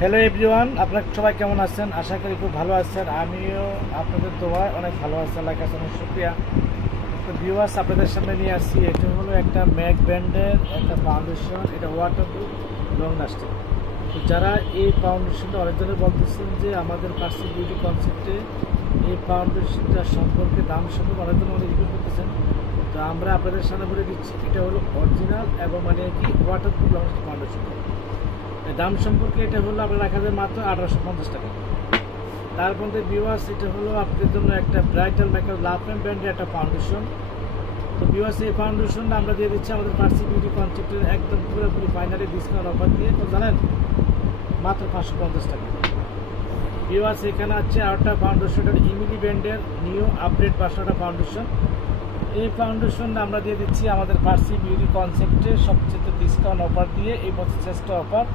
Hello everyone, আপনারা সবাই কেমন আছেন? আশা করি খুব ভালো আছেন। আমিও আপনাদের দোয়ায় অনেক ভালো আছি, আল্লাহর কাছে অনেক শুকরিয়া। তো ভিউয়ার্স, আপনাদের সামনে নিয়ে আসছি, এটা হলো একটা ম্যাক ব্র্যান্ডের একটা ফাউন্ডেশন। এটা ওয়াটারপ্রুফ, লং লাস্টিং। তো যারা এই ফাউন্ডেশনটা অনেকজনে বলতেছেন যে আমাদের পার্সি বিউটি কনসেপ্টে এই ফাউন্ডেশনটা সম্পর্কে, দাম সম্পর্কে অনেকজন অনেক রিভিউ করতেছেন। তো আমরা আপনাদের সামনে বলে দিচ্ছি, এটা হলো অরিজিনাল এবং মানে কি ওয়াটারপ্রুফ লং লাস্টিং ফাউন্ডেশন। দাম সম্পর্কে এটা হলো আপনার রাখা যায় মাত্র 1850 টাকা। তার মধ্যে ভিউয়ার্স, এটা হলো আপনাদের জন্য একটা ব্রাইটাল মেকআপ লাভমেন্ট ব্র্যান্ডের একটা ফাউন্ডেশন। তো ভিউয়ার্স, এই ফাউন্ডেশনটা আমরা দিয়ে দিচ্ছি আমাদের পার্সি বিউটি কনসেপ্টের একদম পুরোপুরি ফাইনালি ডিসকাউন্ট অফার দিয়ে। তো জানেন, মাত্র 550 টাকা। ভিউয়ার্স, এখানে আছে আরেকটা ফাউন্ডেশন, এটা ইমিলি ব্র্যান্ডের নিউ আপডেট ভার্সনটা ফাউন্ডেশন। এই ফাউন্ডেশনটা আমরা দিয়ে দিচ্ছি আমাদের পার্সি বিউটি কনসেপ্টে সবচেয়ে ডিসকাউন্ট অফার দিয়ে। এই বছর শ্রেষ্ঠ অফার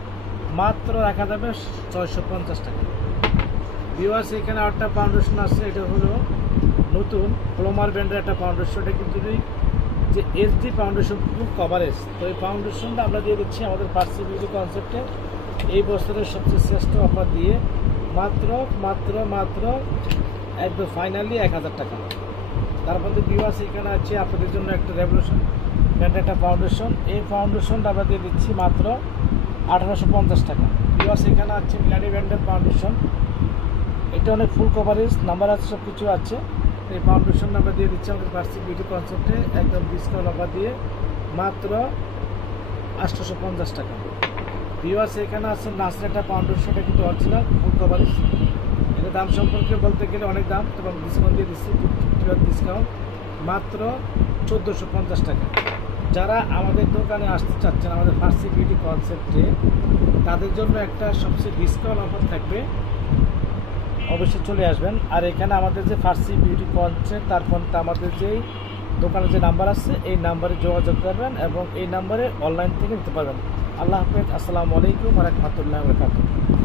মাত্র রাখা যাবে 650 টাকা। ভিউয়ার্স, এখানে আরেকটা ফাউন্ডেশন আছে, এটা হলো নতুন প্লোমার ব্র্যান্ডের একটা ফাউন্ডেশন। এটা কিন্তু যে এইচডি ফাউন্ডেশন ফুল কভারেজ। তো এই ফাউন্ডেশনটা আমরা দিয়ে দিচ্ছি আমাদের পার্সি বিউটি কনসেপ্টে এই বছরের সবচেয়ে শ্রেষ্ঠ অফার দিয়ে মাত্র মাত্র মাত্র একদম ফাইনালি 1000 টাকা। তার মধ্যে ভিউয়ার্স, এখানে আছে আপনাদের জন্য একটা রেভলিউশন ব্র্যান্ডের একটা ফাউন্ডেশন। এই ফাউন্ডেশনটা আমরা দিয়ে দিচ্ছি মাত্র 1850 টাকা। ভিউয়ার্স, এখানে আছে মিলানি ব্র্যান্ডের ফাউন্ডেশন। এটা অনেক ফুল কভারেজ, নাম্বার আছে, সব কিছু আছে। এই ফাউন্ডেশন আমরা দিয়ে দিচ্ছি আমাদের পার্সি বিউটি কনসেপ্টে একদম ডিসকাউন্ট অফার দিয়ে মাত্র 850 টাকা। ভিউয়ার্স, এখানে আছে নাসের একটা ফাউন্ডেশন। এটা কিন্তু অরিজিনাল ফুল কভারেজ। এটা দাম সম্পর্কে বলতে গেলে অনেক দাম, এবং ডিসকাউন্ট দিয়ে দিচ্ছি, 50% ডিসকাউন্ট মাত্র 1450 টাকা। যারা আমাদের দোকানে আসতে চাচ্ছেন আমাদের পার্সি বিউটি কনসেপ্টে, তাদের জন্য একটা সবচেয়ে ডিসকাউন্ট অফার থাকবে, অবশ্যই চলে আসবেন। আর এখানে আমাদের যে পার্সি বিউটি কনসেপ্ট, তারপর আমাদের যেই দোকানের যে নাম্বার আছে এই নাম্বারে যোগাযোগ করবেন এবং এই নাম্বারে অনলাইন থেকে নিতে পারবেন। আল্লাহ হাফেজ, আসসালামু আলাইকুম ওয়া রাহমাতুল্লাহি ওয়া বারাকাতুহু।